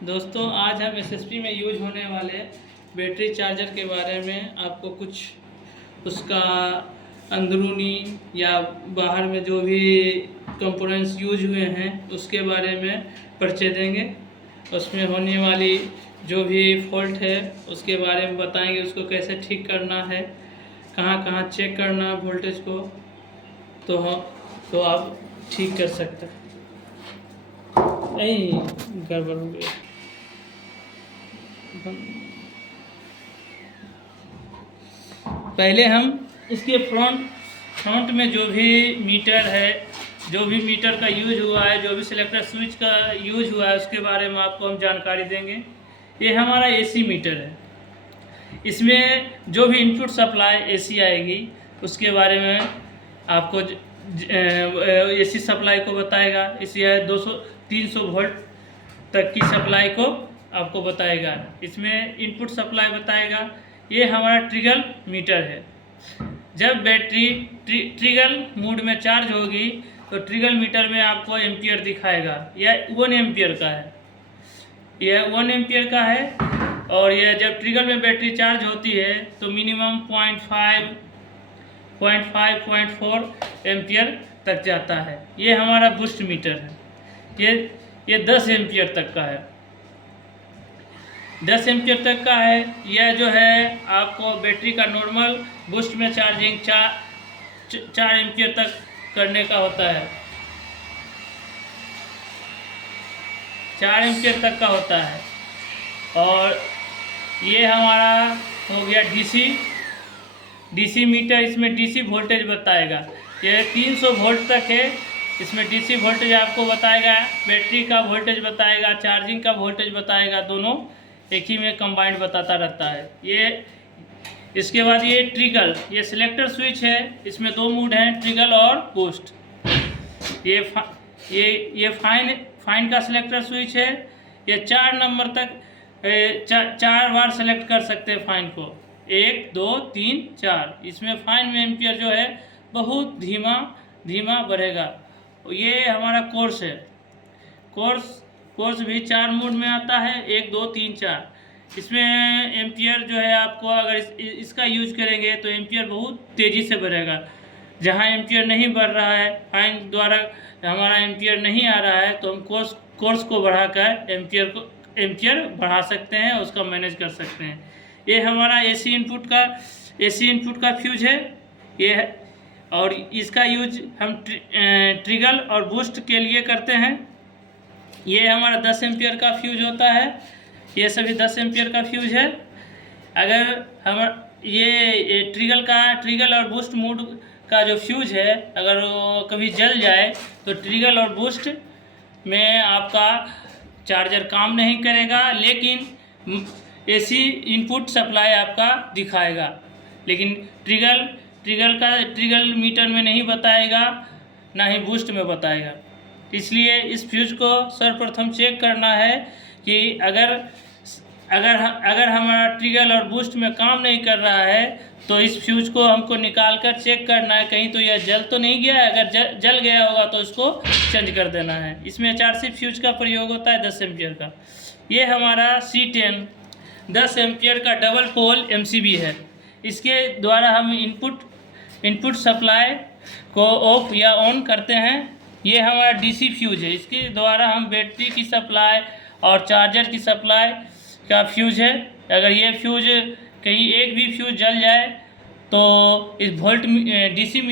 दोस्तों आज हम एसएसपी में यूज होने वाले बैटरी चार्जर के बारे में आपको कुछ उसका अंदरूनी या बाहर में जो भी कंपोनेंट्स यूज हुए हैं उसके बारे में परिचय देंगे। उसमें होने वाली जो भी फॉल्ट है उसके बारे में बताएंगे, उसको कैसे ठीक करना है, कहाँ कहाँ चेक करना है वोल्टेज को, तो आप ठीक कर सकते हैं। नहीं गड़बड़ हो गया। पहले हम इसके फ्रंट में जो भी मीटर है, जो भी मीटर का यूज हुआ है, जो भी सिलेक्टर स्विच का यूज हुआ है उसके बारे में आपको हम जानकारी देंगे। ये हमारा एसी मीटर है। इसमें जो भी इनपुट सप्लाई एसी आएगी उसके बारे में आपको एसी सप्लाई को बताएगा। इसी 200-300 वोल्ट तक की सप्लाई को आपको बताएगा। इसमें इनपुट सप्लाई बताएगा। ये हमारा ट्रिगल मीटर है। जब बैटरी ट्रिगल मोड में चार्ज होगी तो ट्रिगल मीटर में आपको एम्पियर दिखाएगा। यह 1 एम्पियर का है, यह 1 एम्पियर का है। और यह जब ट्रिगल में बैटरी चार्ज होती है तो मिनिमम 0.4 एम्पियर तक जाता है। ये हमारा बूस्ट मीटर है। ये 10 एम्पियर तक का है, 10 एम्पियर तक का है। यह जो है आपको बैटरी का नॉर्मल बूस्ट में चार्जिंग 4 एम्पियर तक करने का होता है, 4 एम्पियर तक का होता है। और ये हमारा हो गया डीसी मीटर। इसमें डीसी वोल्टेज बताएगा। यह 300 वोल्ट तक है। इसमें डीसी वोल्टेज आपको बताएगा, बैटरी का वोल्टेज बताएगा, चार्जिंग का वोल्टेज बताएगा, दोनों एक ही में कंबाइंड बताता रहता है। ये इसके बाद ये ट्रिगल, ये सिलेक्टर स्विच है। इसमें 2 मोड हैं, ट्रिगल और बूस्ट। ये फाइन का सिलेक्टर स्विच है। ये 4 नंबर तक 4 बार सेलेक्ट कर सकते हैं फाइन को, 1 2 3 4। इसमें फाइन में एम्पियर जो है बहुत धीमा बढ़ेगा। ये हमारा कोर्स है। कोर्स भी 4 मोड में आता है, 1 2 3 4। इसमें एम्पियर जो है आपको अगर इसका यूज करेंगे तो एम्पियर बहुत तेज़ी से बढ़ेगा। जहाँ एम्पियर नहीं बढ़ रहा है, फाइन द्वारा हमारा एम्पियर नहीं आ रहा है, तो हम कोर्स को बढ़ाकर एम्पियर बढ़ा सकते हैं, उसका मैनेज कर सकते हैं। ये हमारा एसी इनपुट का फ्यूज है ये है। और इसका यूज हम ट्रिगल और बूस्ट के लिए करते हैं। ये हमारा 10 एम्पियर का फ्यूज होता है। ये सभी 10 एम्पियर का फ्यूज है। अगर हम ये ट्रिगल और बूस्ट मोड का जो फ्यूज है, अगर वो कभी जल जाए तो ट्रिगल और बूस्ट में आपका चार्जर काम नहीं करेगा, लेकिन एसी इनपुट सप्लाई आपका दिखाएगा। लेकिन ट्रिगल मीटर में नहीं बताएगा, ना ही बूस्ट में बताएगा। इसलिए इस फ्यूज को सर्वप्रथम चेक करना है कि अगर हमारा ट्रिगल और बूस्ट में काम नहीं कर रहा है तो इस फ्यूज को हमको निकाल कर चेक करना है, कहीं तो यह जल तो नहीं गया है। अगर जल गया होगा तो इसको चेंज कर देना है। इसमें 4C फ्यूज का प्रयोग होता है 10 एम्पियर का। ये हमारा C10 10 एम्पियर का डबल पोल MCB है। इसके द्वारा हम इनपुट सप्लाई को ऑफ या ऑन करते हैं। ये हमारा DC फ्यूज है। इसके द्वारा हम बैटरी की सप्लाई और चार्जर की सप्लाई का फ्यूज है। अगर ये फ्यूज कहीं एक भी फ्यूज जल जाए तो इस DC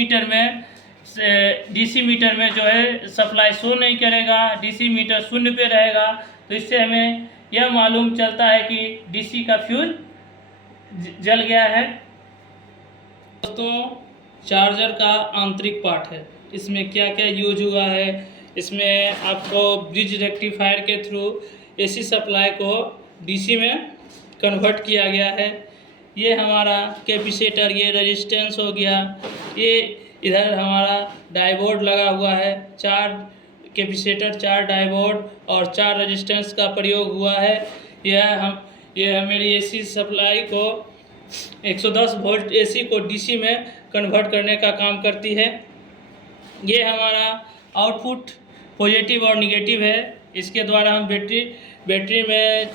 मीटर में जो है सप्लाई शो नहीं करेगा, DC मीटर 0 पे रहेगा। तो इससे हमें यह मालूम चलता है कि DC का फ्यूज जल गया है। दोस्तों चार्जर का आंतरिक पार्ट है, इसमें क्या क्या यूज हुआ है। इसमें आपको ब्रिज रेक्टिफायर के थ्रू AC सप्लाई को DC में कन्वर्ट किया गया है। ये हमारा कैपेसिटर, ये रेजिस्टेंस हो गया। ये इधर हमारा डायोड लगा हुआ है। 4 कैपेसिटर, 4 डायोड और 4 रेजिस्टेंस का प्रयोग हुआ है। यह मेरी AC सप्लाई को 110 वोल्ट AC को DC में कन्वर्ट करने का काम करती है। ये हमारा आउटपुट पॉजिटिव और निगेटिव है। इसके द्वारा हम बैटरी में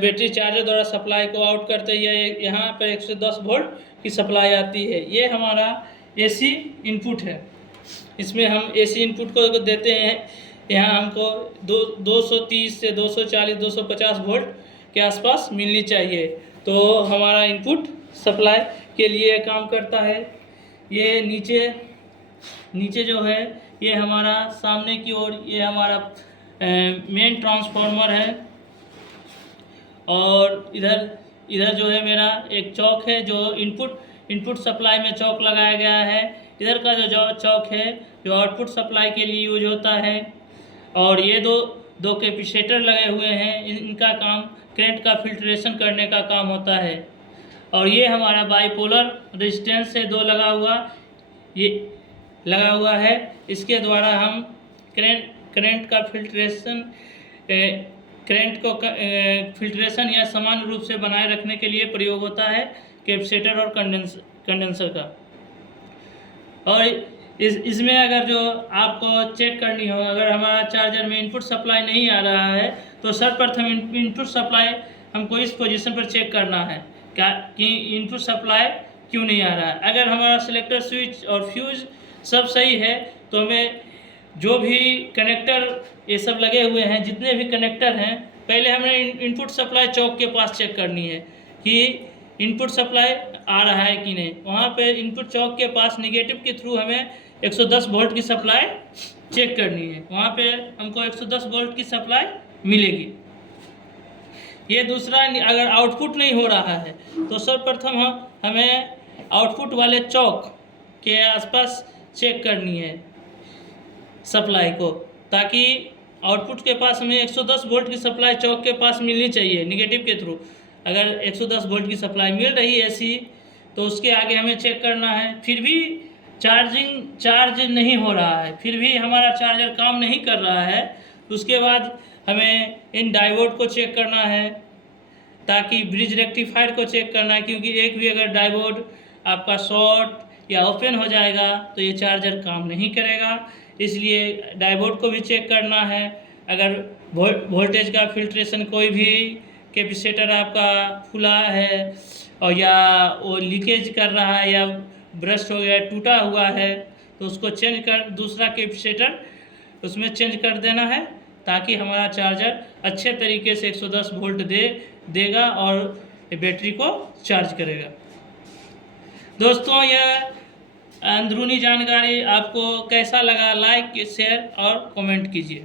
बैटरी चार्जर द्वारा सप्लाई को आउट करते ही यहाँ पर 110 वोल्ट की सप्लाई आती है। ये हमारा एसी इनपुट है। इसमें हम एसी इनपुट को देते हैं। यहाँ हमको 230 से 240 250 वोल्ट के आसपास मिलनी चाहिए, तो हमारा इनपुट सप्लाई के लिए काम करता है। ये नीचे जो है ये हमारा सामने की ओर ये हमारा मेन ट्रांसफार्मर है, और इधर जो है मेरा एक चौक है जो इनपुट सप्लाई में चौक लगाया गया है। इधर का जो चौक है जो आउटपुट सप्लाई के लिए यूज होता है। और ये दो कैपेसिटर लगे हुए हैं, इनका काम करंट का फिल्ट्रेशन करने का काम होता है। और ये हमारा बाइपोलर रेजिस्टेंस से 2 लगा हुआ है। इसके द्वारा हम करंट का फिल्ट्रेशन फिल्ट्रेशन या समान रूप से बनाए रखने के लिए प्रयोग होता है कैपेसिटर और कंडेंसर का। और इसमें अगर जो आपको चेक करनी हो, अगर हमारा चार्जर में इनपुट सप्लाई नहीं आ रहा है तो सर्वप्रथम इनपुट सप्लाई हमको इस पोजीशन पर चेक करना है कि इनपुट सप्लाई क्यों नहीं आ रहा है। अगर हमारा सिलेक्टर स्विच और फ्यूज सब सही है तो हमें जो भी कनेक्टर ये सब लगे हुए हैं, जितने भी कनेक्टर हैं, पहले हमें इनपुट सप्लाई चौक के पास चेक करनी है कि इनपुट सप्लाई आ रहा है कि नहीं। वहाँ पे इनपुट चौक के पास निगेटिव के थ्रू हमें 110 वोल्ट की सप्लाई चेक करनी है। वहाँ पे हमको 110 वोल्ट की सप्लाई मिलेगी। ये दूसरा, अगर आउटपुट नहीं हो रहा है तो सर्वप्रथम हमें आउटपुट वाले चौक के आसपास चेक करनी है सप्लाई को, ताकि आउटपुट के पास हमें 110 वोल्ट की सप्लाई चौक के पास मिलनी चाहिए निगेटिव के थ्रू। अगर 110 वोल्ट की सप्लाई मिल रही है ऐसी, तो उसके आगे हमें चेक करना है। फिर भी चार्ज नहीं हो रहा है, फिर भी हमारा चार्जर काम नहीं कर रहा है, तो उसके बाद हमें इन डायोड को चेक करना है, ताकि ब्रिज रेक्टिफायर को चेक करना है, क्योंकि एक भी अगर डायोड आपका शॉर्ट या ओपन हो जाएगा तो ये चार्जर काम नहीं करेगा। इसलिए डायोड को भी चेक करना है। अगर वोल्टेज का फिल्ट्रेशन, कोई भी कैपेसिटर आपका खुला है और या वो लीकेज कर रहा है या ब्रस्ट हो गया, टूटा हुआ है, तो उसको चेंज कर दूसरा कैपेसिटर उसमें चेंज कर देना है, ताकि हमारा चार्जर अच्छे तरीके से 110 वोल्ट देगा और बैटरी को चार्ज करेगा। दोस्तों, यह अंदरूनी जानकारी आपको कैसा लगा, लाइक शेयर और कमेंट कीजिए।